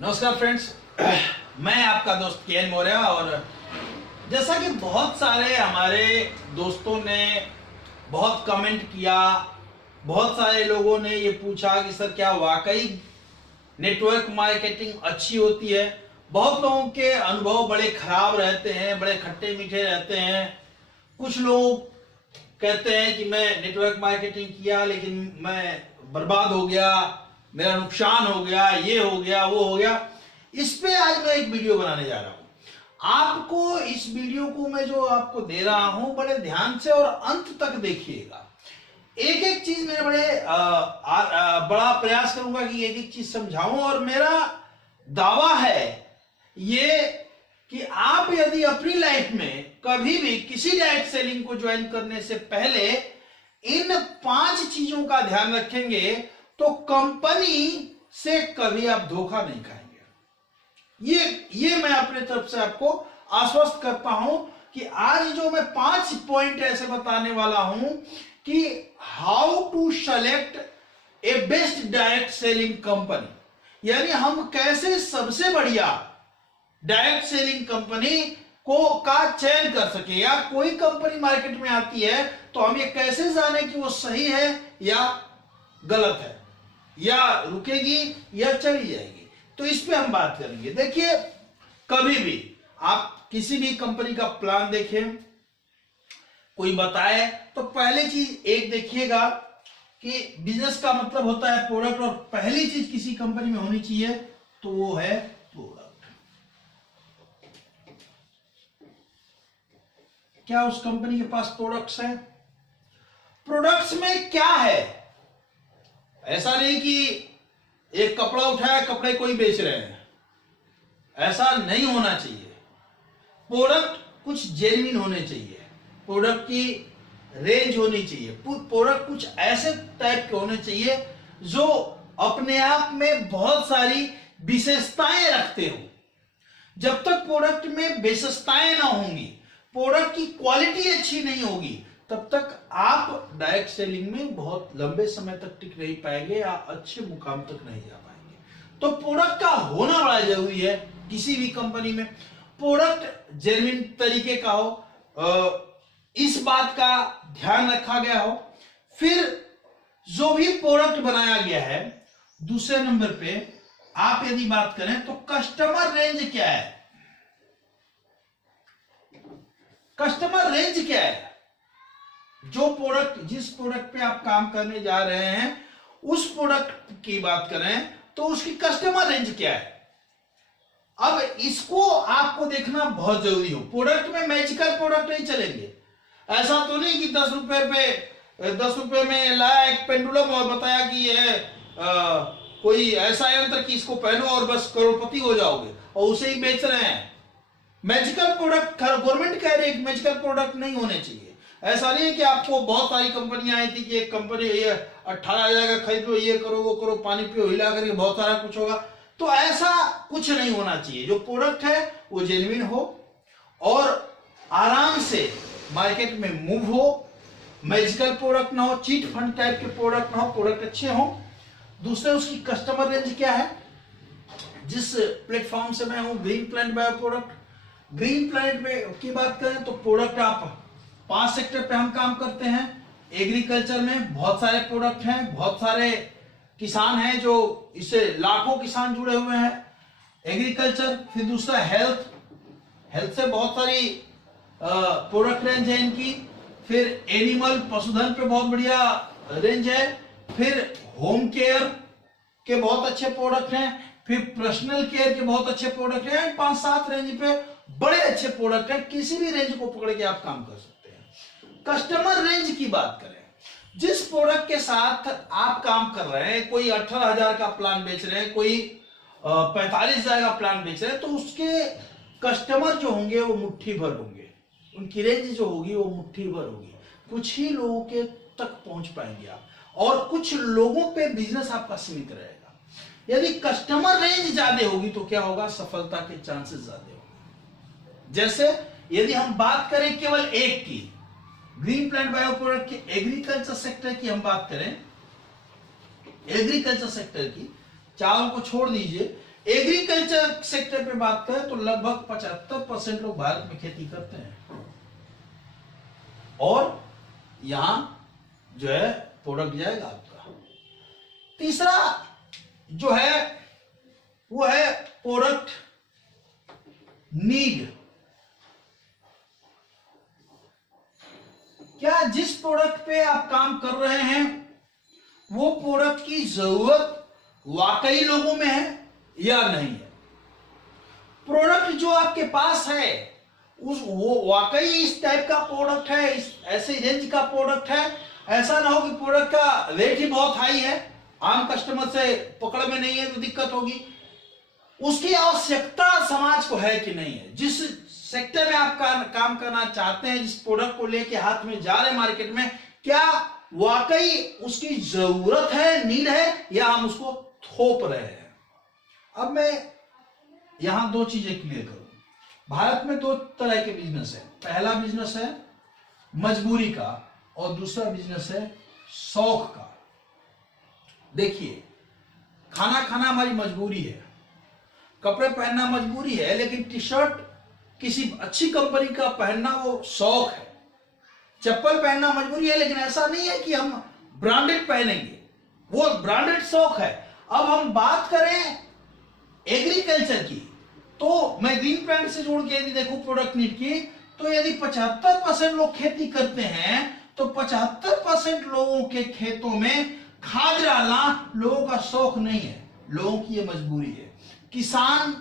नमस्कार फ्रेंड्स, मैं आपका दोस्त के एन मौर्य। और जैसा कि बहुत सारे हमारे दोस्तों ने बहुत कमेंट किया, बहुत सारे लोगों ने ये पूछा कि सर क्या वाकई नेटवर्क मार्केटिंग अच्छी होती है। बहुत लोगों के अनुभव बड़े खराब रहते हैं, बड़े खट्टे मीठे रहते हैं। कुछ लोग कहते हैं कि मैं नेटवर्क मार्केटिंग किया लेकिन मैं बर्बाद हो गया, मेरा नुकसान हो गया, ये हो गया, वो हो गया। इस पे आज मैं एक वीडियो बनाने जा रहा हूं। आपको इस वीडियो को मैं जो आपको दे रहा हूं बड़े ध्यान से और अंत तक देखिएगा। एक एक चीज मैं बड़ा प्रयास करूंगा कि एक एक चीज समझाऊं। और मेरा दावा है ये कि आप यदि अपनी लाइफ में कभी भी किसी डायरेक्ट सेलिंग को ज्वाइन करने से पहले इन 5 चीजों का ध्यान रखेंगे तो कंपनी से कभी आप धोखा नहीं खाएंगे। ये मैं अपने तरफ से आपको आश्वस्त करता हूं कि आज जो मैं 5 पॉइंट ऐसे बताने वाला हूं कि how to select a best direct selling company, यानी हम कैसे सबसे बढ़िया डायरेक्ट सेलिंग कंपनी का चयन कर सके। या कोई कंपनी मार्केट में आती है तो हम ये कैसे जाने कि वो सही है या गलत है, या रुकेगी या चली जाएगी। तो इस पे हम बात करेंगे। देखिए, कभी भी आप किसी भी कंपनी का प्लान देखें, कोई बताए, तो पहली चीज एक देखिएगा कि बिजनेस का मतलब होता है प्रोडक्ट, और पहली चीज किसी कंपनी में होनी चाहिए तो वो है प्रोडक्ट। क्या उस कंपनी के पास प्रोडक्ट्स हैं? प्रोडक्ट्स में क्या है? ऐसा नहीं कि एक कपड़ा उठाया, कपड़े कोई बेच रहे हैं, ऐसा नहीं होना चाहिए। प्रोडक्ट कुछ जेन्युइन होने चाहिए, प्रोडक्ट की रेंज होनी चाहिए, प्रोडक्ट कुछ ऐसे टाइप के होने चाहिए जो अपने आप में बहुत सारी विशेषताएं रखते हो। जब तक प्रोडक्ट में विशेषताएं ना होंगी, प्रोडक्ट की क्वालिटी अच्छी नहीं होगी, तब तक आप डायरेक्ट सेलिंग में बहुत लंबे समय तक टिक नहीं पाएंगे या अच्छे मुकाम तक नहीं जा पाएंगे। तो प्रोडक्ट का होना बड़ा जरूरी है। किसी भी कंपनी में प्रोडक्ट जेन्युइन तरीके का हो, इस बात का ध्यान रखा गया हो। फिर जो भी प्रोडक्ट बनाया गया है, दूसरे नंबर पे आप यदि बात करें तो कस्टमर रेंज क्या है? कस्टमर रेंज क्या है? जो प्रोडक्ट, जिस प्रोडक्ट पे आप काम करने जा रहे हैं, उस प्रोडक्ट की बात करें तो उसकी कस्टमर रेंज क्या है? अब इसको आपको देखना बहुत जरूरी हो। प्रोडक्ट में मैजिकल प्रोडक्ट नहीं चलेंगे। ऐसा तो नहीं कि 10 रुपए में लाया एक पेंडुलम और बताया कि ये कोई ऐसा यंत्र कि इसको पहनो और बस करोड़पति हो जाओगे, और उसे ही बेच रहे हैं। मैजिकल प्रोडक्ट, गवर्नमेंट कह रही है मैजिकल प्रोडक्ट नहीं होने चाहिए। ऐसा नहीं है कि आपको बहुत सारी कंपनियां आई थी कि एक कंपनी ये 18,000 का खरीद लो, ये करो, वो करो, पानी पियो, हिला करके बहुत सारा कुछ होगा। तो ऐसा कुछ नहीं होना चाहिए। जो प्रोडक्ट है वो जेन्युइन हो और आराम से मार्केट में मूव हो। मैजिकल प्रोडक्ट ना हो, चीट फंड टाइप के प्रोडक्ट ना हो, प्रोडक्ट अच्छे हो। दूसरे, उसकी कस्टमर रेंज क्या है? जिस प्लेटफॉर्म से मैं हूं, green planet bio product, green planet में की बात करें तो प्रोडक्ट आप 5 सेक्टर पे हम काम करते हैं। एग्रीकल्चर में बहुत सारे प्रोडक्ट हैं, बहुत सारे किसान हैं, जो इससे लाखों किसान जुड़े हुए हैं। एग्रीकल्चर, फिर दूसरा हेल्थ से बहुत सारी प्रोडक्ट रेंज है इनकी। फिर एनिमल, पशुधन पे बहुत बढ़िया रेंज है। फिर होम केयर के बहुत अच्छे प्रोडक्ट हैं। फिर पर्सनल केयर के बहुत अच्छे प्रोडक्ट हैं। 5-7 रेंज पे बड़े अच्छे प्रोडक्ट हैं। किसी भी रेंज को पकड़ के आप काम कर सकते हैं। कस्टमर रेंज की बात करें, जिस प्रोडक्ट के साथ आप काम कर रहे हैं, कोई 18,000 का प्लान बेच रहे हैं, कोई 45,000 का प्लान बेच रहे हैं, तो उसके कस्टमर जो होंगे वो मुट्ठी भर होंगे। उनकी रेंज जो होगी वो मुट्ठी भर होगी। कुछ ही लोगों के तक पहुंच पाएंगे आप, और कुछ लोगों पे बिजनेस आपका सीमित रहेगा। यदि कस्टमर रेंज ज्यादा होगी तो क्या होगा? सफलता के चांसेस ज्यादा होंगे। जैसे यदि हम बात करें केवल एक की, ग्रीन प्लैनेट बायो प्रोडक्ट के एग्रीकल्चर सेक्टर की हम बात करें, एग्रीकल्चर सेक्टर की, चावल को छोड़ दीजिए, एग्रीकल्चर सेक्टर पे बात करें तो लगभग 75% लोग भारत में खेती करते हैं और यहां जो है प्रोडक्ट जाएगा आपका। तीसरा जो है वो है प्रोडक्ट नीड। क्या जिस प्रोडक्ट पे आप काम कर रहे हैं वो प्रोडक्ट की जरूरत वाकई लोगों में है या नहीं है? प्रोडक्ट जो आपके पास है वो वाकई इस टाइप का प्रोडक्ट है, इस ऐसे रेंज का प्रोडक्ट है? ऐसा ना हो कि प्रोडक्ट का रेट ही बहुत हाई है, आम कस्टमर से पकड़ में नहीं है तो दिक्कत होगी। उसकी आवश्यकता समाज को है कि नहीं है? जिस सेक्टर में आप काम करना चाहते हैं, जिस प्रोडक्ट को लेके हाथ में जा रहे हैं मार्केट में, क्या वाकई उसकी जरूरत है, नीड है, या हम उसको थोप रहे हैं? अब मैं यहां दो चीजें क्लियर करूं। भारत में दो तरह के बिजनेस है। पहला बिजनेस है मजबूरी का और दूसरा बिजनेस है शौक का। देखिए, खाना खाना हमारी मजबूरी है, कपड़े पहनना मजबूरी है, लेकिन टी शर्ट किसी अच्छी कंपनी का पहनना वो शौक है। चप्पल पहनना मजबूरी है, लेकिन ऐसा नहीं है कि हम ब्रांडेड पहनेंगे, वो ब्रांडेड शौक है। अब हम बात करें एग्रीकल्चर की, तो मैं ग्रीन प्लांट से जोड़ के यदि देखूं प्रोडक्ट नीड की, तो यदि 75% लोग खेती करते हैं तो 75% लोगों के खेतों में खाद डालना लोगों का शौक नहीं है, लोगों की ये मजबूरी है। किसान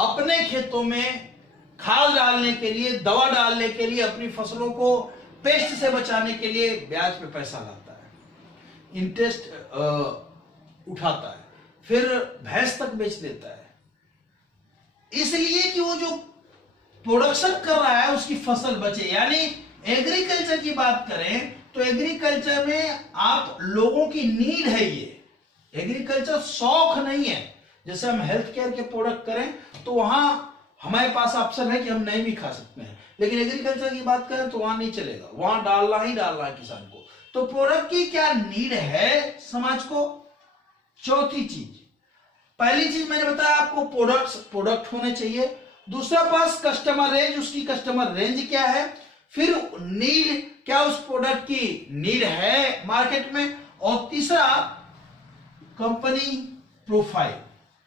अपने खेतों में खाद डालने के लिए, दवा डालने के लिए, अपनी फसलों को पेस्ट से बचाने के लिए ब्याज पे पैसा लाता है, इंटरेस्ट उठाता है, फिर भैंस तक बेच देता है, इसलिए कि वो जो प्रोडक्शन कर रहा है उसकी फसल बचे। यानी एग्रीकल्चर की बात करें तो एग्रीकल्चर में आप लोगों की नीड है, ये एग्रीकल्चर शौक नहीं है। जैसे हम हेल्थ केयर के प्रोडक्ट करें तो वहां हमारे पास ऑप्शन है कि हम नहीं भी खा सकते हैं, लेकिन एग्रीकल्चर की बात करें तो वहां नहीं चलेगा, वहां डालना ही डालना है किसान को। तो प्रोडक्ट की क्या नीड है समाज को? चौथी चीज, पहली चीज मैंने बताया आपको, प्रोडक्ट होने चाहिए। दूसरा पास कस्टमर रेंज, उसकी कस्टमर रेंज क्या है। फिर नीड, क्या उस प्रोडक्ट की नीड है मार्केट में। और तीसरा कंपनी प्रोफाइल,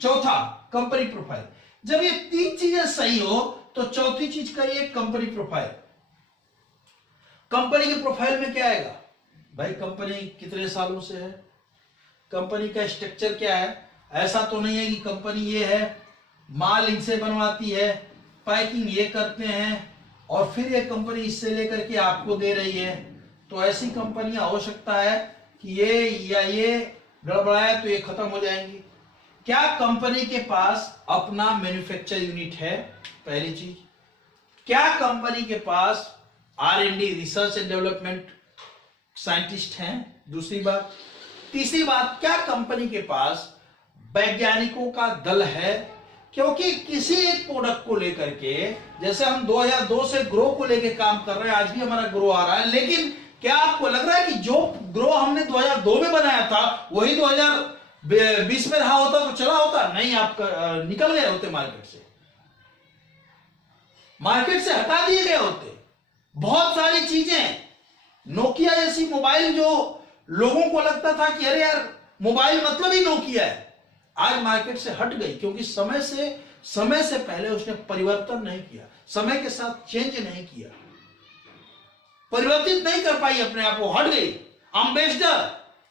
चौथा कंपनी प्रोफाइल। जब ये तीन चीजें सही हो तो चौथी चीज करिए कंपनी प्रोफाइल। कंपनी के प्रोफाइल में क्या आएगा भाई? कंपनी कितने सालों से है, कंपनी का स्ट्रक्चर क्या है। ऐसा तो नहीं है कि कंपनी ये है, माल इनसे बनवाती है, पैकिंग ये करते हैं और फिर ये कंपनी इससे लेकर के आपको दे रही है। तो ऐसी कंपनियां हो सकता है कि ये या ये गड़बड़ाए तो ये खत्म हो जाएंगी। क्या कंपनी के पास अपना मैन्युफैक्चर यूनिट है? पहली चीज। क्या कंपनी के पास R&D, research and development scientist हैं? दूसरी बात। तीसरी बात, क्या कंपनी के पास वैज्ञानिकों का दल है? क्योंकि किसी एक प्रोडक्ट को लेकर के, जैसे हम 2002 से ग्रो को लेकर काम कर रहे हैं, आज भी हमारा ग्रो आ रहा है, लेकिन क्या आपको लग रहा है कि जो ग्रो हमने 2002 में बनाया था वही 2020 में रहा होता तो चला होता? नहीं, आप निकल गए होते मार्केट से हटा दिए गए होते। बहुत सारी चीजें, नोकिया जैसी मोबाइल जो लोगों को लगता था कि अरे यार मोबाइल मतलब ही नोकिया है, आज मार्केट से हट गई, क्योंकि समय से पहले उसने परिवर्तन नहीं किया, समय के साथ चेंज नहीं किया, परिवर्तित नहीं कर पाई अपने आप को, हट गई। एम्बेसडर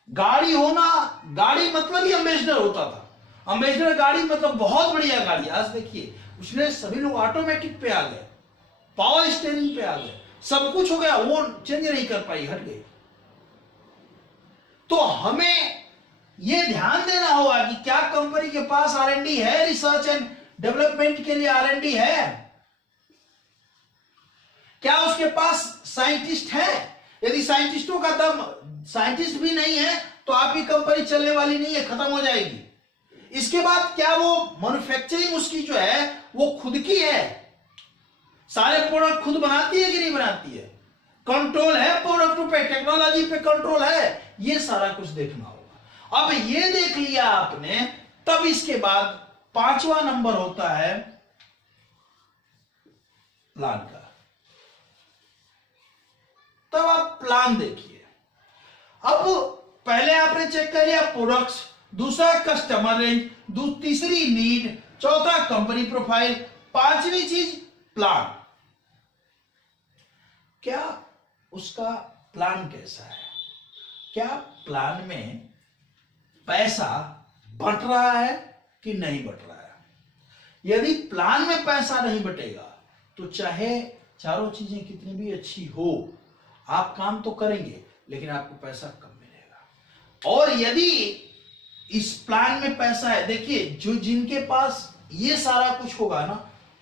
गाड़ी होना, गाड़ी मतलब ही एम्बेसडर होता था, एम्बेसडर गाड़ी मतलब बहुत बढ़िया गाड़ी। आज देखिए उसने सभी लोग ऑटोमेटिक पे आ गए, पावर स्टीयरिंग पे आ गए, सब कुछ हो गया, वो चेंज नहीं कर पाई, हट गई। तो हमें यह ध्यान देना होगा कि क्या कंपनी के पास R&D है, रिसर्च एंड डेवलपमेंट के लिए R&D है? क्या उसके पास साइंटिस्ट है? यदि साइंटिस्टों का दम, साइंटिस्ट भी नहीं है तो आपकी कंपनी चलने वाली नहीं है, खत्म हो जाएगी। इसके बाद क्या वो मैन्युफैक्चरिंग उसकी जो है वो खुद की है, सारे प्रोडक्ट खुद बनाती है कि नहीं बनाती है, कंट्रोल है प्रोडक्ट पे, टेक्नोलॉजी पे कंट्रोल है, ये सारा कुछ देखना होगा। अब ये देख लिया आपने, तब इसके बाद 5वां नंबर होता है प्लान का। तब आप प्लान देखिए। अब पहले आपने चेक कर लिया प्रोडक्ट्स, दूसरा कस्टमर रेंज, तीसरी नीड, चौथा कंपनी प्रोफाइल, पांचवी चीज प्लान। क्या उसका प्लान कैसा है? क्या प्लान में पैसा बट रहा है कि नहीं बट रहा है? यदि प्लान में पैसा नहीं बटेगा तो चाहे चारों चीजें कितनी भी अच्छी हो, आप काम तो करेंगे लेकिन आपको पैसा कम मिलेगा। और यदि इस प्लान में पैसा है, देखिए जो जिनके पास ये सारा कुछ होगा ना,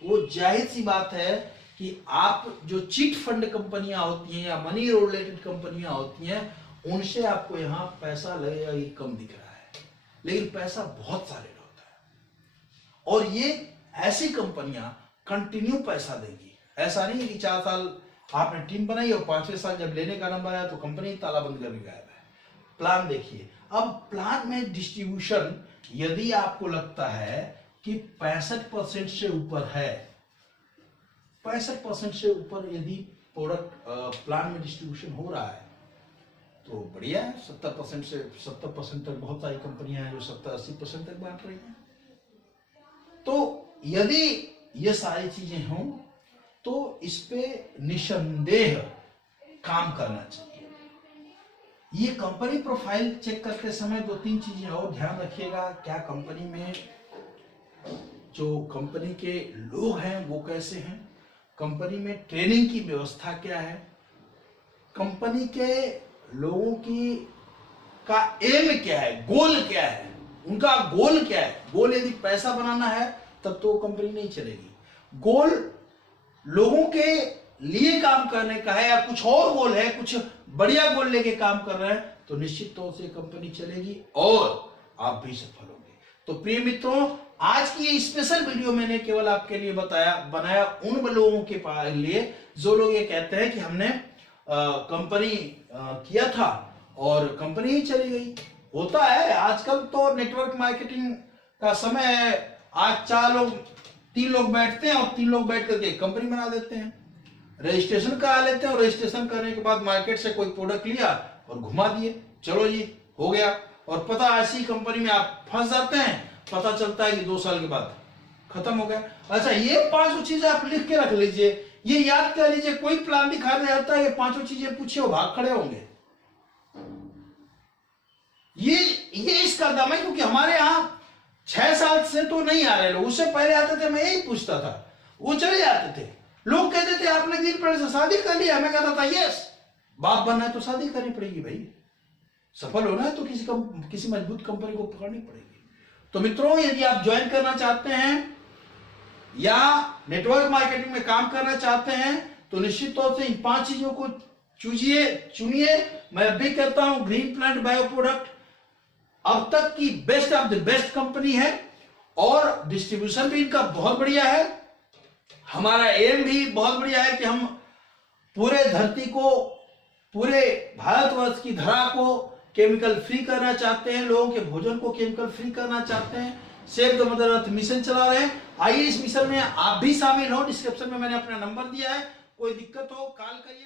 वो जाहिर सी बात है कि आप जो चिट फंड कंपनियां होती हैं या मनी रिलेटेड कंपनियां होती हैं, उनसे आपको यहां पैसा लगेगा ये कम दिख रहा है, लेकिन पैसा बहुत सारे होता है। और ये ऐसी कंपनियां कंटिन्यू पैसा देगी। ऐसा नहीं है कि 4 साल आपने टीम बनाई और 5वें साल जब लेने का नंबर आया तो कंपनी ताला बंद करके गायब है। प्लान देखिए। अब प्लान में डिस्ट्रीब्यूशन यदि आपको लगता है कि 65% से ऊपर है, 65% से ऊपर यदि प्रोडक्ट प्लान में डिस्ट्रीब्यूशन हो रहा है तो बढ़िया है। 70% से 70% तक बहुत सारी कंपनियां हैं जो 70-80% तक बांट रही हैं। तो यदि ये सारी चीजें हों तो इस पे निसंदेह काम करना चाहिए। ये कंपनी प्रोफाइल चेक करते समय 2-3 चीजें और ध्यान रखिएगा। क्या कंपनी में जो कंपनी के लोग हैं वो कैसे हैं, कंपनी में ट्रेनिंग की व्यवस्था क्या है, कंपनी के लोगों की का एम क्या है, गोल क्या है, उनका गोल क्या है। गोल यदि पैसा बनाना है तब तो कंपनी नहीं चलेगी। गोल लोगों के लिए काम करने का है या कुछ और गोल है, कुछ बढ़िया गोल लेके काम कर रहे हैं, तो निश्चित तौर से कंपनी चलेगी और आप भी सफल होंगे। तो प्रिय मित्रों, आज की ये स्पेशल वीडियो मैंने केवल आपके लिए बनाया उन लोगों के लिए जो लोग ये कहते हैं कि हमने कंपनी किया था और कंपनी ही चली गई। होता है, आजकल तो नेटवर्क मार्केटिंग का समय है। आज 3 लोग बैठते हैं और 3 लोग बैठ करके कंपनी बना देते हैं। रजिस्ट्रेशन करा लेते हैं और रजिस्ट्रेशन करने के बाद मार्केट से कोई प्रोडक्ट लिया और घुमा दिए, चलो जी हो गया। और पता ऐसी कंपनी में आप फंस जाते हैं, पता चलता है कि 2 साल के बाद खत्म हो गया। अच्छा, ये 5 चीजें आप लिख के रख लीजिए, ये याद कर लीजिए। कोई प्लान दिखाने आता है, ये 5 चीजें पूछे वो भाग खड़े होंगे। ये इसका दम है, क्योंकि हमारे यहां 6 साल से तो नहीं आ रहे लोग, उससे पहले आते थे, मैं यही पूछता था, वो चले जाते थे। लोग कहते थे आपने दिन पहले से शादी कर लिया, मैं कहता था यस, बाप बनना है तो शादी करनी पड़ेगी भाई, सफल होना है तो किसी मजबूत कंपनी को पकड़नी पड़ेगी। तो मित्रों, यदि आप ज्वाइन करना चाहते हैं या नेटवर्क मार्केटिंग में काम करना चाहते हैं तो निश्चित तौर से इन 5 चीजों को चुनिए। मैं अभी कहता हूं ग्रीन प्लांट बायो प्रोडक्ट अब तक की best of the best company है और डिस्ट्रीब्यूशन भी इनका बहुत बढ़िया है। हमारा एम भी बहुत बढ़िया है कि हम पूरे धरती को, पूरे भारतवर्ष की धरा को केमिकल फ्री करना चाहते हैं, लोगों के भोजन को केमिकल फ्री करना चाहते हैं। Save the mother earth mission चला रहे हैं। आइए इस मिशन में आप भी शामिल हो। डिस्क्रिप्शन में मैंने अपना नंबर दिया है, कोई दिक्कत हो कॉल करिए।